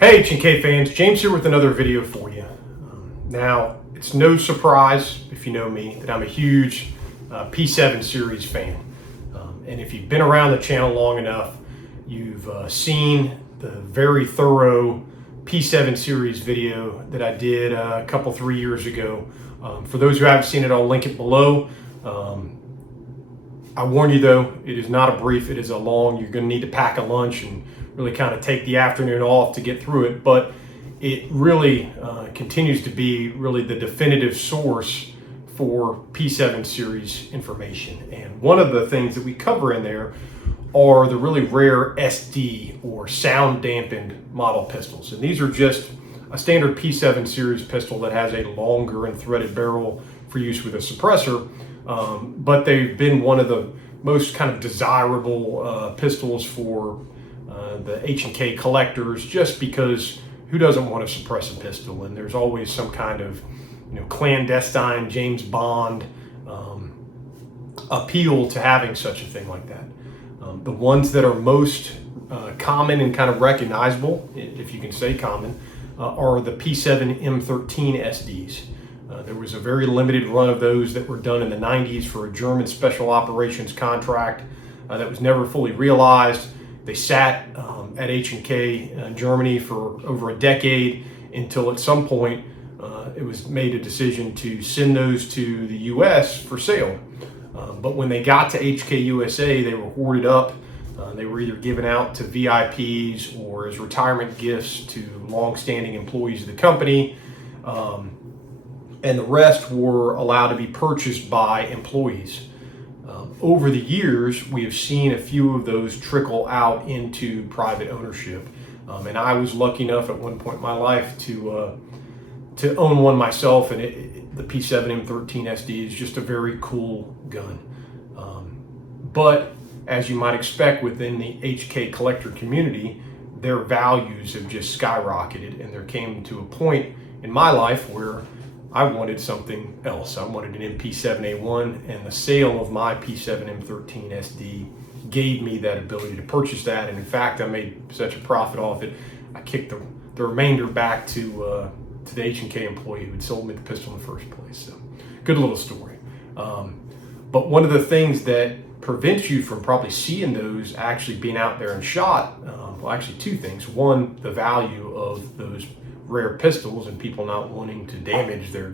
Hey H&K fans, James here with another video for you. Now, it's no surprise, if you know me, that I'm a huge P7 series fan. And if you've been around the channel long enough, you've seen the very thorough P7 series video that I did a couple, 3 years ago. For those who haven't seen it, I'll link it below. I warn you though, it is not a brief, it is a long. You're going to need to pack a lunch and really kind of take the afternoon off to get through it, but it really continues to be really the definitive source for P7 series information. And one of the things that we cover in there are the really rare SD or sound dampened model pistols. And these are just a standard P7 series pistol that has a longer and threaded barrel for use with a suppressor, but they've been one of the most kind of desirable pistols for the H&K collectors, just because who doesn't want to suppress a pistol? And there's always some kind of clandestine James Bond appeal to having such a thing like that. The ones that are most common and kind of recognizable, if you can say common, are the P7M8SD SDs. There was a very limited run of those that were done in the 90s for a German special operations contract that was never fully realized. They sat at H&K Germany for over a decade until at some point it was made a decision to send those to the US for sale. But when they got to HK USA, they were hoarded up. They were either given out to VIPs or as retirement gifts to long-standing employees of the company. And the rest were allowed to be purchased by employees. Over the years, we have seen a few of those trickle out into private ownership. And I was lucky enough at one point in my life to own one myself, and the P7M13 SD is just a very cool gun. But as you might expect within the HK collector community, their values have just skyrocketed, and there came to a point in my life where I wanted something else. I wanted an MP7A1, and the sale of my P7M13 SD gave me that ability to purchase that. And in fact, I made such a profit off it, I kicked the remainder back to the H&K employee who had sold me the pistol in the first place. So, good little story. But one of the things that prevents you from probably seeing those actually being out there and shot, well, actually two things. One, the value of those rare pistols and people not wanting to damage their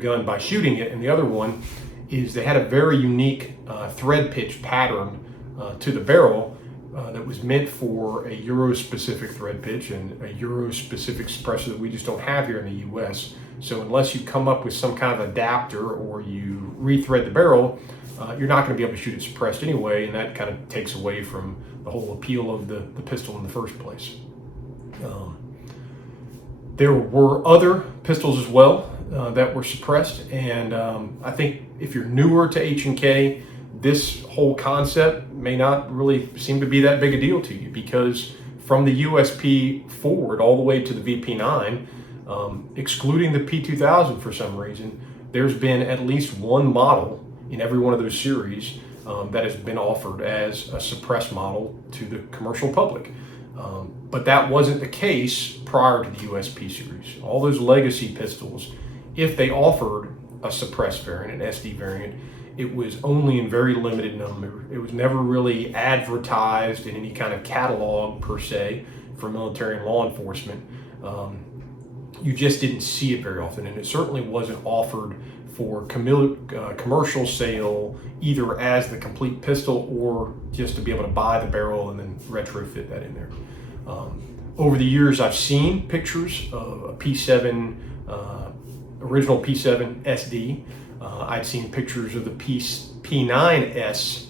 gun by shooting it, and the other one is they had a very unique thread pitch pattern to the barrel that was meant for a Euro specific thread pitch and a Euro specific suppressor that we just don't have here in the US. So unless you come up with some kind of adapter or you rethread the barrel, you're not going to be able to shoot it suppressed anyway, and that kind of takes away from the whole appeal of the pistol in the first place. There were other pistols as well that were suppressed, and I think if you're newer to H&K, this whole concept may not really seem to be that big a deal to you, because from the USP forward all the way to the VP9, excluding the P2000 for some reason, there's been at least one model in every one of those series that has been offered as a suppressed model to the commercial public. But that wasn't the case prior to the USP series. All those legacy pistols, if they offered a suppressed variant, an SD variant, it was only in very limited number. It was never really advertised in any kind of catalog per se for military and law enforcement. You just didn't see it very often, and it certainly wasn't offered for commercial sale, either as the complete pistol or just to be able to buy the barrel and then retrofit that in there. Over the years, I've seen pictures of a P7, original P7 SD. I'd seen pictures of the P9S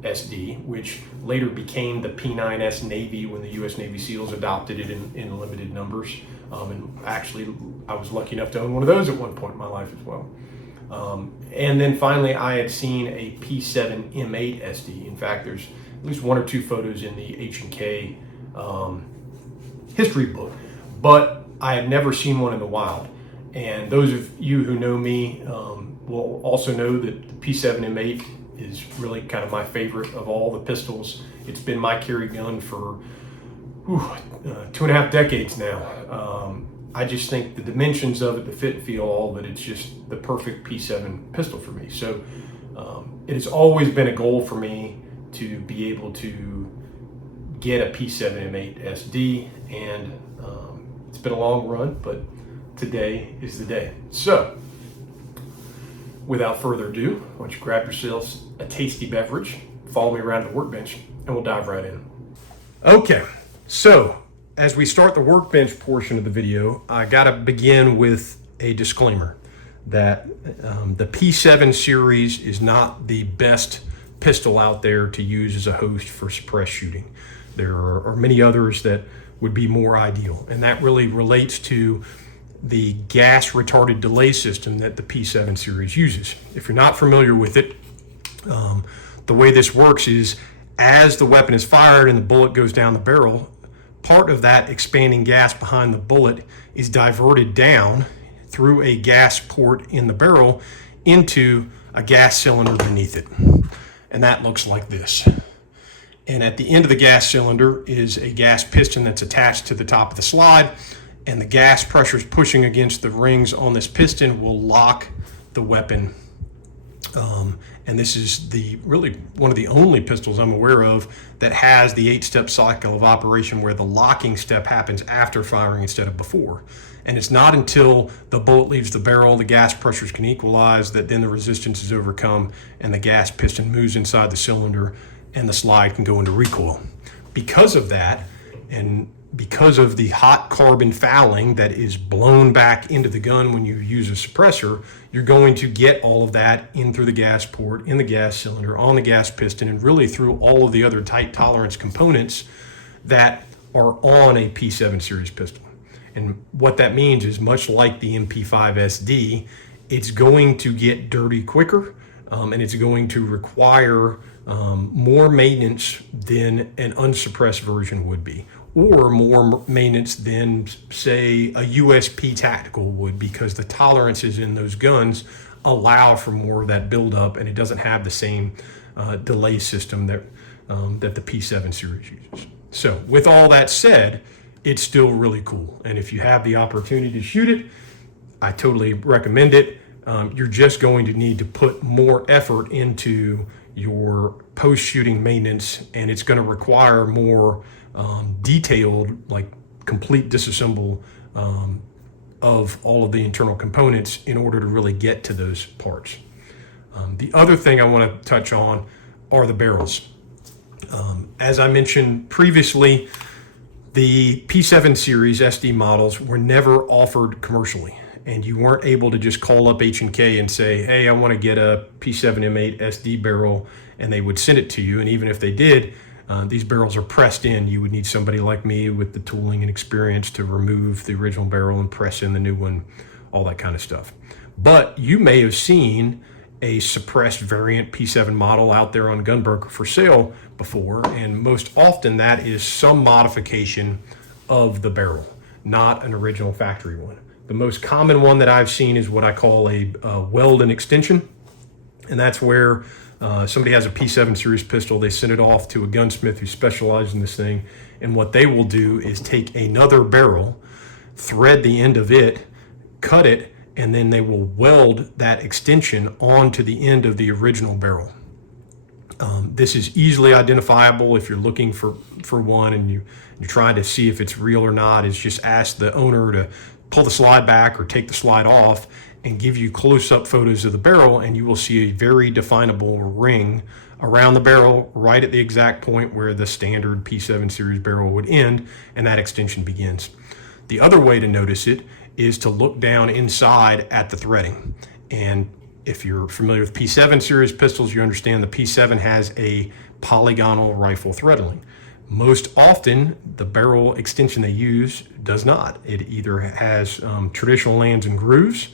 SD, which later became the P9S Navy when the U.S. Navy SEALs adopted it in limited numbers. And actually, I was lucky enough to own one of those at one point in my life as well. And then finally, I had seen a P7M8SD. In fact, there's at least one or two photos in the H&K history book, but I had never seen one in the wild. And those of you who know me will also know that the P7M8 is really kind of my favorite of all the pistols. It's been my carry gun for 2.5 decades now. I just think the dimensions of it, the fit and feel, all of it, it's just the perfect P7 pistol for me. So it has always been a goal for me to be able to get a P7M8SD, and it's been a long run, but today is the day. So without further ado, why don't you grab yourselves a tasty beverage, follow me around the workbench, and we'll dive right in. Okay, so as we start the workbench portion of the video, I gotta begin with a disclaimer that the P7 series is not the best pistol out there to use as a host for suppressed shooting. There are many others that would be more ideal, and that really relates to the gas retarded delay system that the P7 series uses. If you're not familiar with it, the way this works is as the weapon is fired and the bullet goes down the barrel, part of that expanding gas behind the bullet is diverted down through a gas port in the barrel into a gas cylinder beneath it. And that looks like this. And at the end of the gas cylinder is a gas piston that's attached to the top of the slide, and the gas pressures pushing against the rings on this piston will lock the weapon. And this is really one of the only pistols I'm aware of that has the 8-step cycle of operation where the locking step happens after firing instead of before. And it's not until the bullet leaves the barrel, the gas pressures can equalize, that then the resistance is overcome and the gas piston moves inside the cylinder and the slide can go into recoil. Because of that, and because of the hot carbon fouling that is blown back into the gun when you use a suppressor, you're going to get all of that in through the gas port, in the gas cylinder, on the gas piston, and really through all of the other tight tolerance components that are on a P7 series pistol. And what that means is, much like the MP5SD, it's going to get dirty quicker, and it's going to require more maintenance than an unsuppressed version would be, or more maintenance than, say, a USP tactical would, because the tolerances in those guns allow for more of that buildup, and it doesn't have the same delay system that the P7 series uses. So with all that said, it's still really cool. And if you have the opportunity to shoot it, I totally recommend it. You're just going to need to put more effort into your post-shooting maintenance, and it's going to require more detailed, like complete disassemble of all of the internal components in order to really get to those parts. The other thing I want to touch on are the barrels. As I mentioned previously, the P7 series SD models were never offered commercially, and you weren't able to just call up H&K and say, hey, I want to get a P7M8 SD barrel, and they would send it to you. And even if they did, these barrels are pressed in. You would need somebody like me with the tooling and experience to remove the original barrel and press in the new one, all that kind of stuff. But you may have seen a suppressed variant P7 model out there on Gunbroker for sale before, and most often that is some modification of the barrel, not an original factory one. The most common one that I've seen is what I call a weld and extension, and that's where somebody has a P7 series pistol, they send it off to a gunsmith who specializes in this thing, and what they will do is take another barrel, thread the end of it, cut it, and then they will weld that extension onto the end of the original barrel. This is easily identifiable if you're looking for one and you're trying to see if it's real or not. Is just ask the owner to pull the slide back or take the slide off and give you close-up photos of the barrel, and you will see a very definable ring around the barrel right at the exact point where the standard P7 series barrel would end and that extension begins. The other way to notice it is to look down inside at the threading. And if you're familiar with P7 series pistols, you understand the P7 has a polygonal rifle threading. Most often, the barrel extension they use does not. It either has traditional lands and grooves,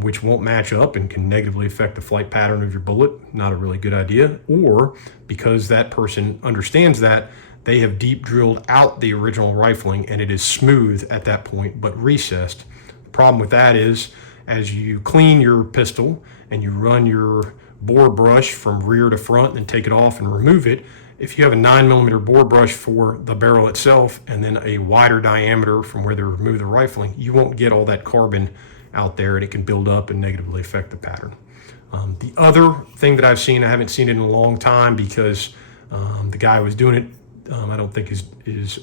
which won't match up and can negatively affect the flight pattern of your bullet, not a really good idea, or because that person understands that, they have deep drilled out the original rifling and it is smooth at that point but recessed. The problem with that is, as you clean your pistol and you run your bore brush from rear to front, then take it off and remove it. If you have a 9mm bore brush for the barrel itself and then a wider diameter from where they remove the rifling, you won't get all that carbon out there, and it can build up and negatively affect the pattern. The other thing that I've seen, I haven't seen it in a long time because the guy who was doing it, I don't think is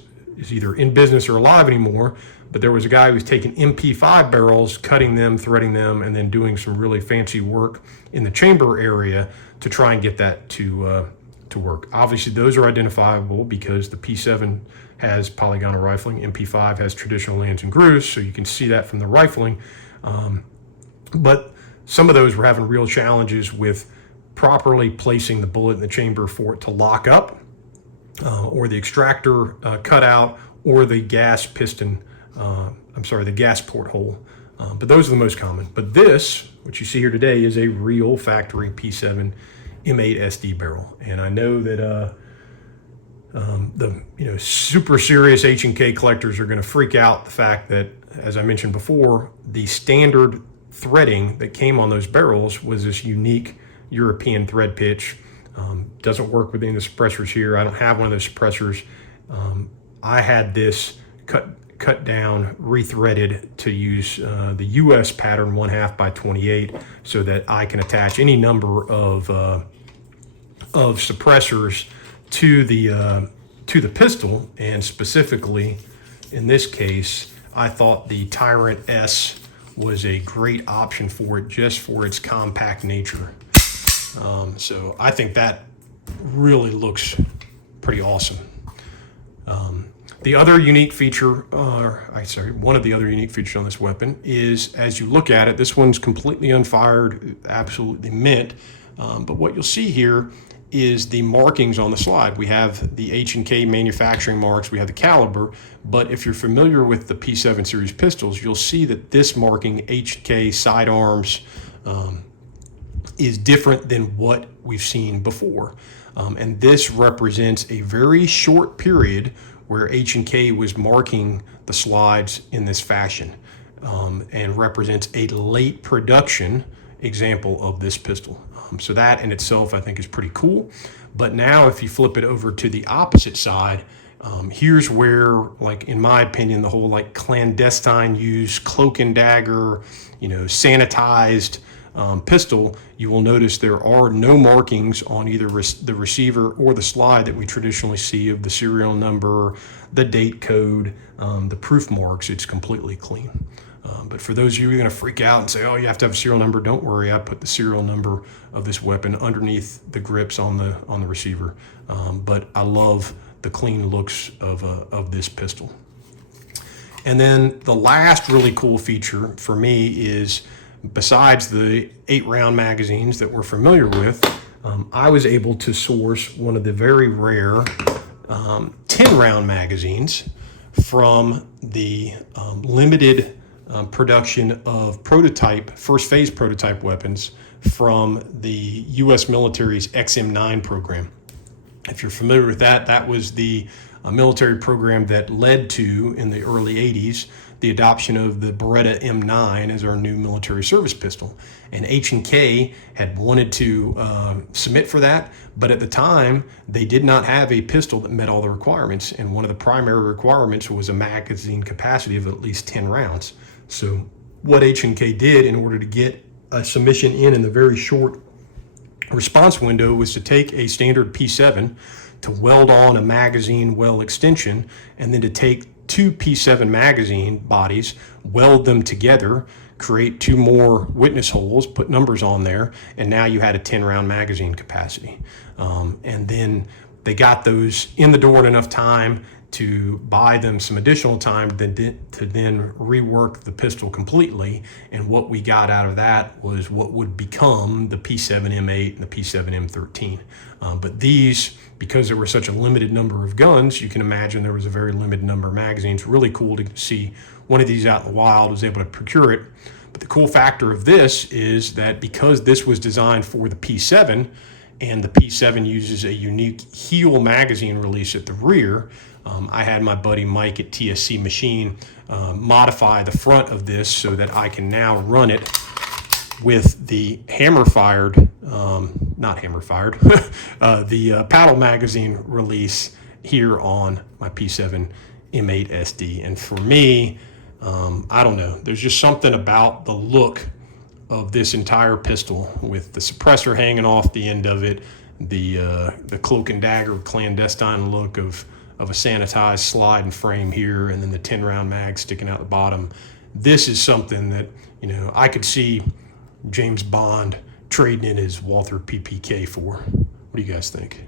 either in business or alive anymore, but there was a guy who was taking MP5 barrels, cutting them, threading them, and then doing some really fancy work in the chamber area to try and get that to work. Obviously, those are identifiable because the P7 has polygonal rifling, MP5 has traditional lands and grooves, so you can see that from the rifling. But some of those were having real challenges with properly placing the bullet in the chamber for it to lock up, or the extractor cutout, or the gas piston, the gas porthole. But those are the most common. But this, what you see here today, is a real factory P7M8 SD barrel. And I know that the super serious H&K collectors are going to freak out the fact that, as I mentioned before, the standard threading that came on those barrels was this unique European thread pitch. Doesn't work with any of the suppressors here. I don't have one of those suppressors. I had this cut down, rethreaded to use the US pattern 1/2 by 28, so that I can attach any number of suppressors to the pistol. And specifically in this case, I thought the Tyrant S was a great option for it, just for its compact nature. So I think that really looks pretty awesome. The other unique feature, one of the other unique features on this weapon is, as you look at it, this one's completely unfired, absolutely mint. But what you'll see here is the markings on the slide. We have the H&K manufacturing marks, we have the caliber, but if you're familiar with the P7 series pistols, you'll see that this marking, H&K sidearms, is different than what we've seen before. And this represents a very short period where H&K was marking the slides in this fashion, and represents a late production example of this pistol. So that in itself, I think, is pretty cool. But now if you flip it over to the opposite side, here's where, like, in my opinion, the whole like clandestine use, cloak and dagger, sanitized pistol, you will notice there are no markings on either the receiver or the slide that we traditionally see of the serial number, the date code, the proof marks. It's completely clean. But for those of you who are going to freak out and say, oh, you have to have a serial number, don't worry. I put the serial number of this weapon underneath the grips on the receiver. But I love the clean looks of this pistol. And then the last really cool feature for me is, besides the 8-round magazines that we're familiar with, I was able to source one of the very rare 10-round magazines from the limited production of first phase prototype weapons from the U.S. military's XM9 program. If you're familiar with that, that was the military program that led to, in the early 80s, the adoption of the Beretta M9 as our new military service pistol. And H&K had wanted to submit for that, but at the time, they did not have a pistol that met all the requirements. And one of the primary requirements was a magazine capacity of at least 10 rounds. So what H&K did in order to get a submission in the very short response window was to take a standard P7, to weld on a magazine well extension, and then to take 2 P7 magazine bodies, weld them together, create 2 more witness holes, put numbers on there, and now you had a 10-round magazine capacity. And then they got those in the door in enough time to buy them some additional time to then rework the pistol completely. And what we got out of that was what would become the P7M8 and the P7M13. But these, because there were such a limited number of guns, you can imagine there was a very limited number of magazines. Really cool to see one of these out in the wild, was able to procure it. But the cool factor of this is that because this was designed for the P7, and the P7 uses a unique heel magazine release at the rear, I had my buddy Mike at TSC Machine modify the front of this so that I can now run it with the hammer-fired not hammer fired, the paddle magazine release here on my P7M8SD. And for me, I don't know, there's just something about the look of this entire pistol with the suppressor hanging off the end of it, the cloak and dagger clandestine look of a sanitized slide and frame here, and then the 10-round mag sticking out the bottom. This is something that, you know, I could see James Bond trading in his Walther PPK for. What do you guys think?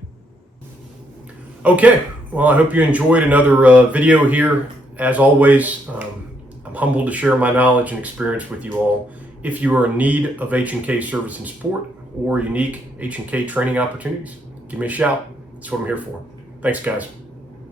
Okay, well, I hope you enjoyed another video here. As always, I'm humbled to share my knowledge and experience with you all. If you are in need of H&K service and support or unique H&K training opportunities, give me a shout. That's what I'm here for. Thanks, guys.